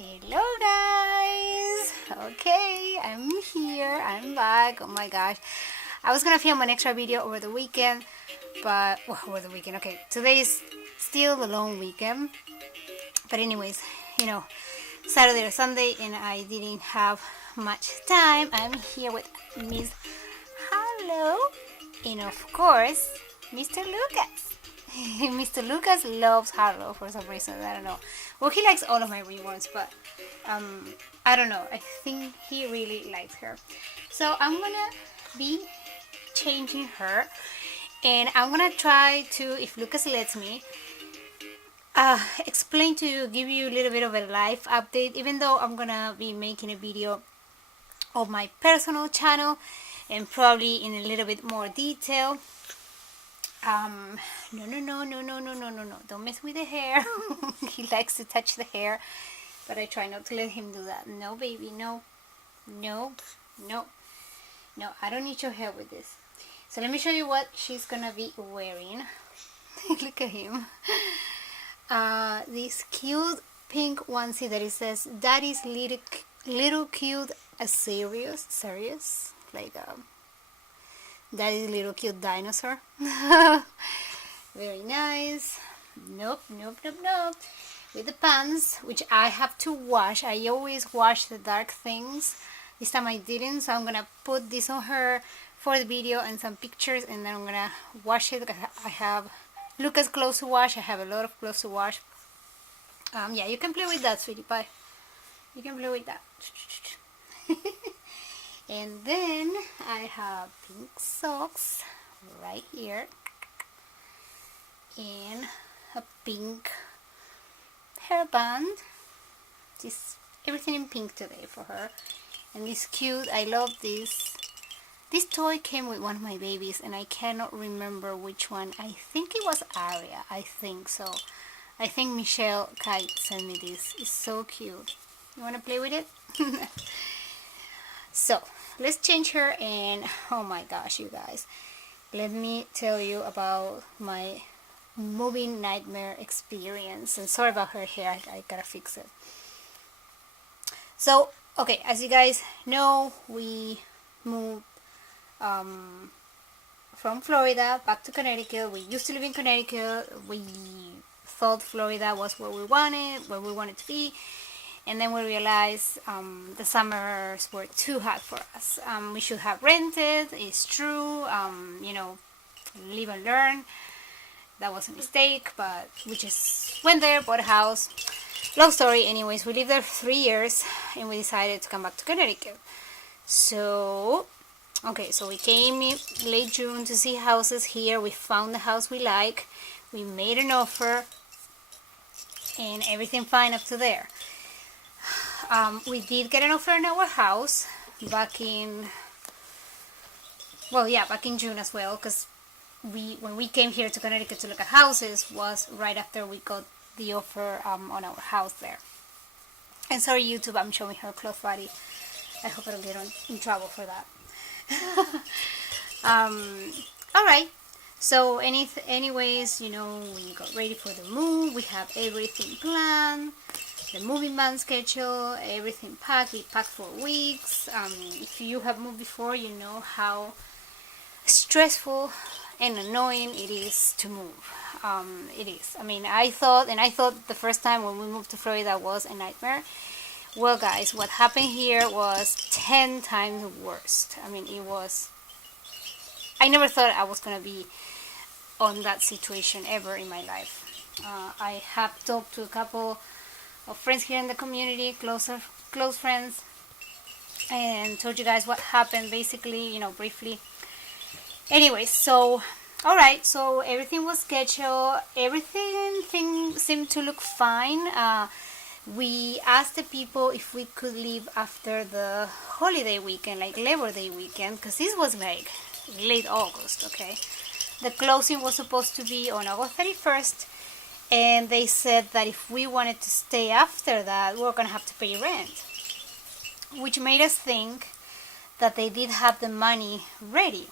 Hello guys! Okay, I'm here, I'm back. Oh my gosh. I was gonna film an extra video over the weekend, but, well, over the weekend, okay. Today is still the long weekend. But anyways, Saturday or Sunday and I didn't have much time. I'm here with Miss Harlow and of course, Mr. Lucas. Mr. Lucas loves Harlow for some reason. I don't know. Well, he likes all of my reborns, but I don't know. I think he really likes her. So I'm gonna be changing her, and I'm gonna try to, if Lucas lets me, explain to you, give you a little bit of a life update. Even though I'm gonna be making a video of my personal channel and probably in a little bit more detail. No, don't mess with the hair. He likes to touch the hair, but I try not to let him do that. No, baby, no, I don't need your hair with this. So let me show you what she's gonna be wearing. Look at him. This cute pink onesie that it says Daddy's little cute serious, like Daddy's little cute dinosaur. Very nice. Nope. With the pants, which I have to wash. I always wash the dark things. This time I didn't, so I'm gonna put this on her for the video and some pictures, and then I'm gonna wash it because I have Lucas clothes to wash. I have a lot of clothes to wash. Yeah, you can play with that, sweetie pie. You can play with that. And then I have pink socks right here and a pink hairband. Just everything in pink today for her. And this cute, I love this. This toy came with one of my babies and I cannot remember which one. I think it was Aria, I think so. I think Michelle Kite sent me this. It's so cute. You want to play with it? So let's change her, and oh my gosh, you guys, let me tell you about my moving nightmare experience. And sorry about her hair, I gotta fix it. So okay, as you guys know, we moved from Florida back to Connecticut. We used to live in Connecticut. We thought Florida was where we wanted to be. And then we realized the summers were too hot for us. We should have rented, it's true, live and learn. That was a mistake, but we just went there, bought a house. Long story, anyways, we lived there for 3 years and we decided to come back to Connecticut. So, okay, so we came in late June to see houses here. We found the house we like. We made an offer and everything fine up to there. We did get an offer in our house back in June as well, because when we came here to Connecticut to look at houses was right after we got the offer on our house there. And sorry YouTube, I'm showing her clothes body. I hope I don't get in trouble for that. Alright, so anyways, we got ready for the move. We have everything planned. The moving van schedule, everything packed. We packed for weeks. If you have moved before, you know how stressful and annoying it is to move. It is. I mean, I thought the first time when we moved to Florida was a nightmare. Well, guys, what happened here was 10 times worse. I mean, I never thought I was gonna be on that situation ever in my life. I have talked to a couple of friends here in the community, close friends, and told you guys what happened basically, briefly. Anyway, so alright, so everything was scheduled, everything seemed to look fine. We asked the people if we could leave after the holiday weekend, like Labor Day weekend, because this was like late August, okay? The closing was supposed to be on August 31st. And they said that if we wanted to stay after that, we were going to have to pay rent. Which made us think that they did have the money ready.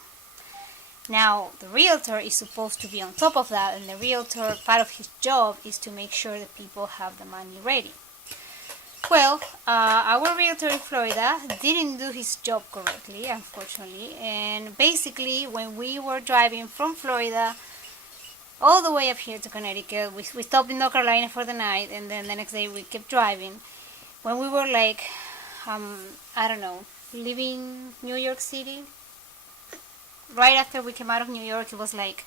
Now, the realtor is supposed to be on top of that, and the realtor, part of his job is to make sure that people have the money ready. Well, our realtor in Florida didn't do his job correctly, unfortunately. And basically, when we were driving from Florida all the way up here to Connecticut, we stopped in North Carolina for the night, and then the next day we kept driving. When we were like, I don't know, leaving New York City, right after we came out of New York, it was like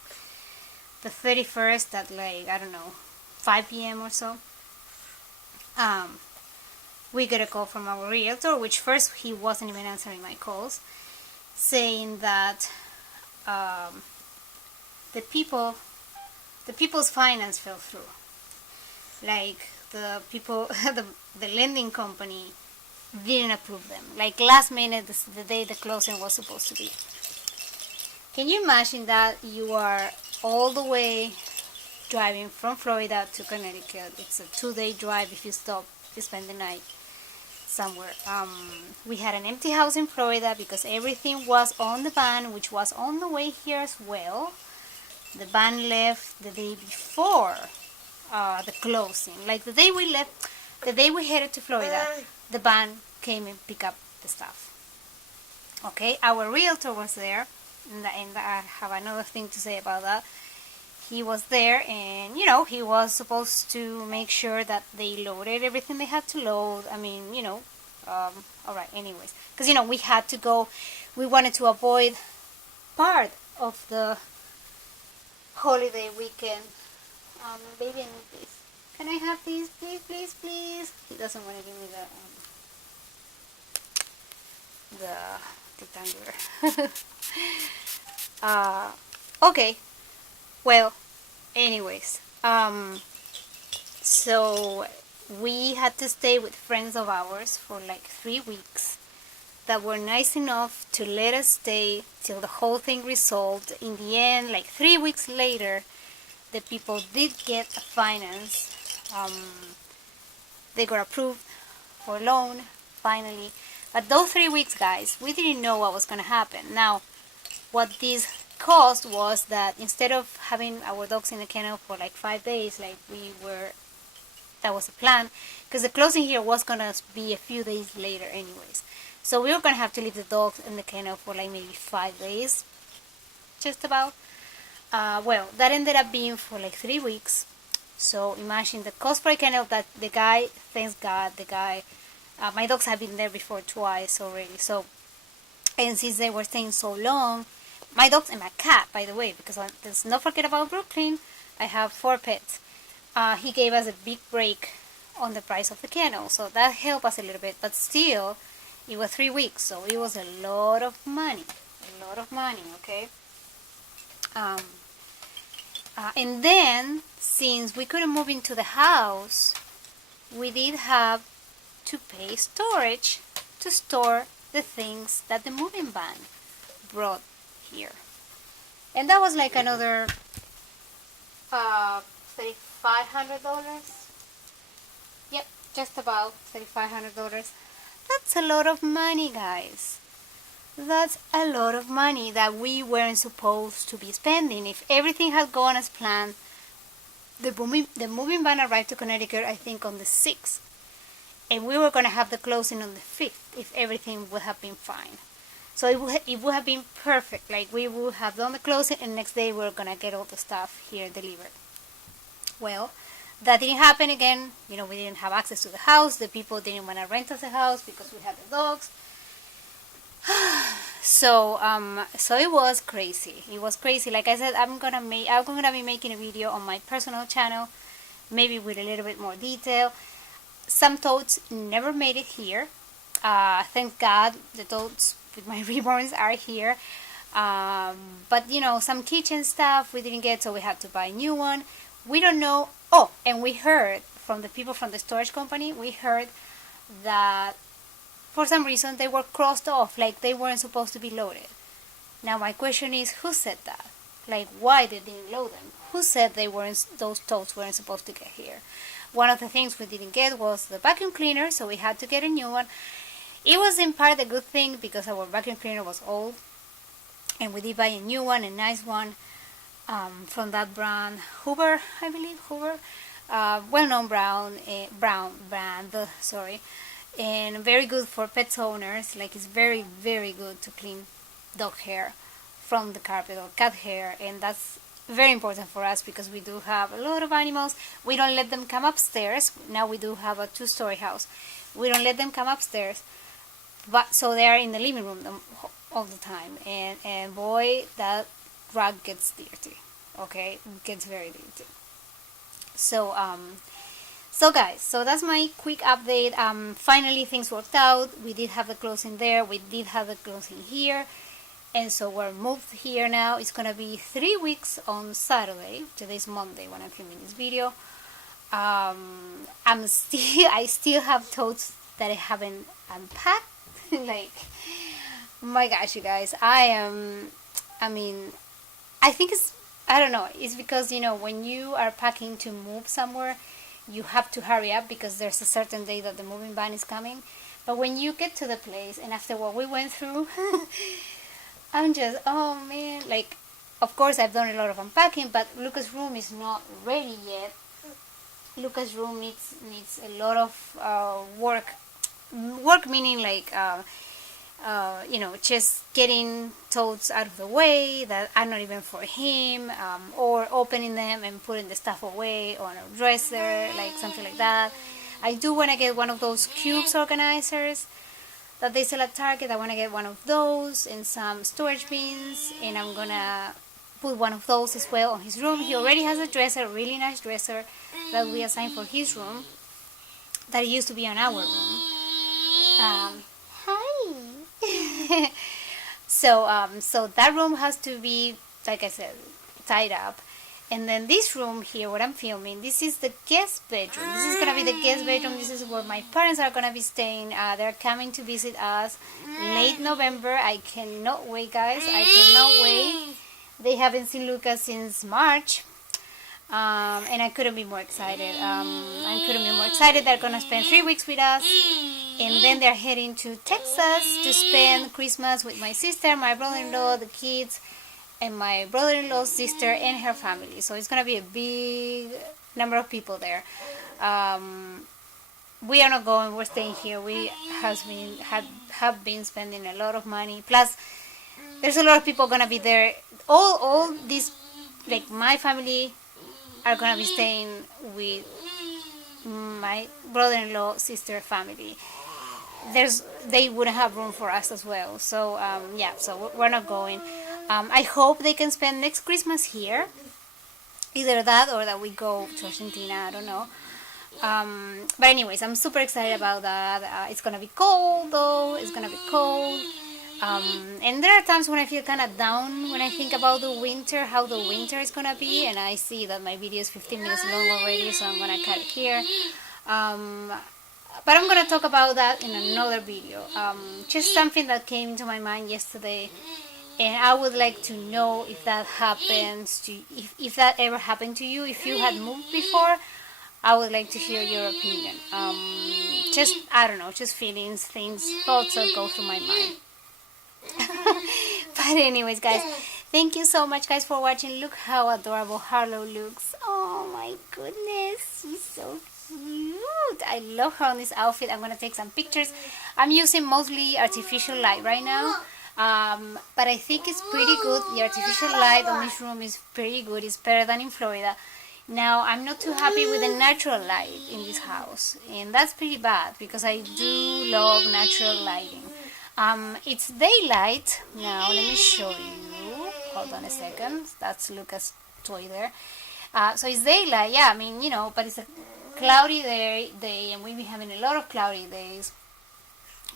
the 31st at like, I don't know, 5 p.m. or so. We got a call from our realtor, which first he wasn't even answering my calls, saying that the people's finance fell through. Like the people, the lending company didn't approve them. Like last minute, the day the closing was supposed to be. Can you imagine that you are all the way driving from Florida to Connecticut? It's a 2-day drive if you stop, you spend the night somewhere. We had an empty house in Florida because everything was on the van, which was on the way here as well. The van left the day before the closing. Like the day we left, the day we headed to Florida, the van came and picked up the stuff. Okay, our realtor was there, and I have another thing to say about that. He was there, and he was supposed to make sure that they loaded everything they had to load. I mean, alright, anyways, because we had to go, we wanted to avoid part of the holiday weekend. Baby, I need this. Can I have these, please, please, please? He doesn't want to give me the rectangular. Okay. Well, anyways, so we had to stay with friends of ours for like 3 weeks that were nice enough to let us stay till the whole thing resolved. In the end, like 3 weeks later, the people did get a finance. They got approved for a loan, finally. But those 3 weeks, guys, we didn't know what was going to happen. Now, what this caused was that instead of having our dogs in the kennel for like 5 days, like that was the plan, because the closing here was going to be a few days later anyways. So we were going to have to leave the dogs in the kennel for like maybe 5 days, just about. Well, that ended up being for like 3 weeks. So imagine the cost for a kennel that the guy, thanks God, my dogs have been there before twice already. So, and since they were staying so long, my dogs and my cat, by the way, because let's not forget about Brooklyn, I have 4 pets. He gave us a big break on the price of the kennel, so that helped us a little bit. But still, it was 3 weeks, so it was a lot of money, okay? And then, since we couldn't move into the house, we did have to pay storage to store the things that the moving van brought here. And that was like another $3,500. Yep, just about $3,500. That's a lot of money, guys. That's a lot of money that we weren't supposed to be spending. If everything had gone as planned, the moving van arrived to Connecticut, I think, on the 6th. And we were going to have the closing on the 5th if everything would have been fine. So it would have been perfect. Like, we would have done the closing, and next day we were going to get all the stuff here delivered. Well, that didn't happen again. We didn't have access to the house. The people didn't want to rent us the house because we had the dogs. So it was crazy. It was crazy. Like I said, I'm gonna be making a video on my personal channel, maybe with a little bit more detail. Some totes never made it here. Thank God the totes with my reborns are here. But some kitchen stuff we didn't get, so we had to buy a new one. We don't know. Oh, and we heard from the people from the storage company, we heard that for some reason they were crossed off, like they weren't supposed to be loaded. Now my question is, who said that? Like, why they didn't load them? Who said those totes weren't supposed to get here? One of the things we didn't get was the vacuum cleaner, so we had to get a new one. It was in part a good thing because our vacuum cleaner was old, and we did buy a new one, a nice one, from that brand, Hoover, I believe, Hoover. well-known brown brand, sorry, and very good for pet owners. Like, it's very, very good to clean dog hair from the carpet or cat hair, and that's very important for us because we do have a lot of animals. We don't let them come upstairs. Now we do have a 2-story house. We don't let them come upstairs, but so they are in the living room all the time, and boy, that rug gets dirty. Okay, it gets very dirty. So so guys, so that's my quick update. Finally things worked out. We did have the closing there, we did have the closing here, and so we're moved here now. It's gonna be 3 weeks on Saturday. Today's Monday when I'm filming this video. I still have totes that I haven't unpacked. Like, my gosh, you guys, I mean, I think I don't know, it's because, when you are packing to move somewhere, you have to hurry up because there's a certain day that the moving van is coming. But when you get to the place, and after what we went through, I'm just, oh man, like, of course I've done a lot of unpacking, but Lucas' room is not ready yet. Lucas' room needs a lot of work meaning like just getting totes out of the way that are not even for him, or opening them and putting the stuff away on a dresser, like something like that. I do want to get one of those cubes organizers that they sell at Target. I want to get one of those and some storage bins, and I'm gonna put one of those as well on his room. He already has a dresser, a really nice dresser that we assigned for his room that used to be on our room. Hi. So that room has to be, like I said, tied up. And then this room here, what I'm filming, this is the guest bedroom. This is gonna be the guest bedroom. This is where my parents are gonna be staying. They're coming to visit us late November. I cannot wait, guys. I cannot wait. They haven't seen Lucas since March. And I couldn't be more excited. They're gonna spend 3 weeks with us, and then they're heading to Texas to spend Christmas with my sister, my brother-in-law, the kids, and my brother-in-law's sister and her family. So it's gonna be a big number of people there. We are not going. We're staying here. We have been spending a lot of money. Plus, there's a lot of people gonna be there. All these, like my family, are gonna be staying with my brother-in-law sister family. They wouldn't have room for us as well. So so we're not going. I hope they can spend next Christmas here. Either that or that we go to Argentina. I don't know. But anyways, I'm super excited about that. It's gonna be cold though. It's gonna be cold. And there are times when I feel kind of down when I think about the winter, how the winter is gonna be, and I see that my video is 15 minutes long already, so I'm gonna cut it here. But I'm gonna talk about that in another video. Just something that came into my mind yesterday, and I would like to know if that happens to, if that ever happened to you, if you had moved before. I would like to hear your opinion. I don't know, just feelings, thoughts that go through my mind. But anyways, guys, thank you so much, guys, for watching. Look how adorable Harlow looks. Oh my goodness, she's so cute. I love her on this outfit. I'm gonna take some pictures. I'm using mostly artificial light right now, but I think it's pretty good. The artificial light on this room is pretty good. It's better than in Florida. Now, I'm not too happy with the natural light in this house, and that's pretty bad because I do love natural lighting. It's daylight now. Let me show you. Hold on a second. That's Lucas' toy there. So it's daylight. Yeah, I mean, but it's a cloudy day, and we've been having a lot of cloudy days.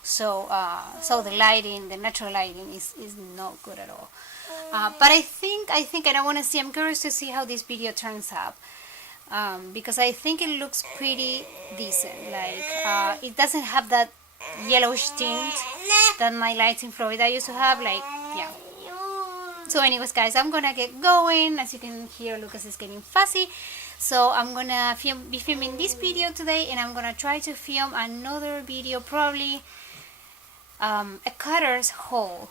So the natural lighting is not good at all. But I think, and I want to see. I'm curious to see how this video turns out. Because I think it looks pretty decent. Like, it doesn't have that yellowish tint that my lights in Florida used to have. Like, yeah. So anyways, guys, I'm gonna get going. As you can hear, Lucas is getting fussy. So I'm gonna be filming this video today, and I'm gonna try to film another video, probably a cutter's haul.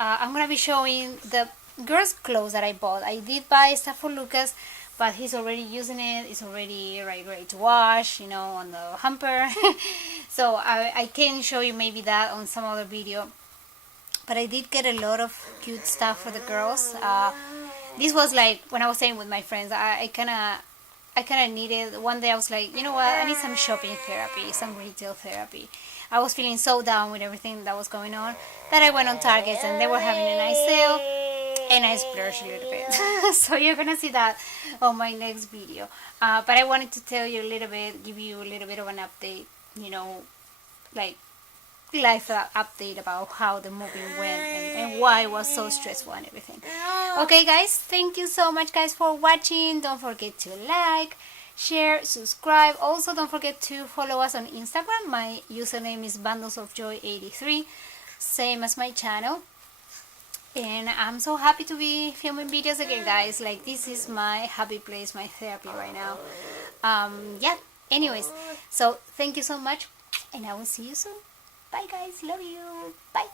I'm gonna be showing the girls' clothes that I bought. I did buy stuff for Lucas, but he's already using it. It's already ready to wash, you know, on the hamper. So I can show you maybe that on some other video. But I did get a lot of cute stuff for the girls. This was like when I was staying with my friends. I kind of needed. One day I was like, you know what? I need some shopping therapy, some retail therapy. I was feeling so down with everything that was going on that I went on Target and they were having a nice sale, and I splurged a little bit. So you're gonna see that on my next video. But I wanted to tell you a little bit, give you a little bit of an update. You know, like life update about how the movie went and why it was so stressful and everything. Okay guys, thank you so much guys for watching. Don't forget to like, share, subscribe. Also don't forget to follow us on Instagram. My username is bundlesofjoy83, same as my channel. And I'm so happy to be filming videos again guys. Like, this is my happy place, my therapy right now. Yeah, anyways, so thank you so much and I will see you soon. Bye guys, love you, bye.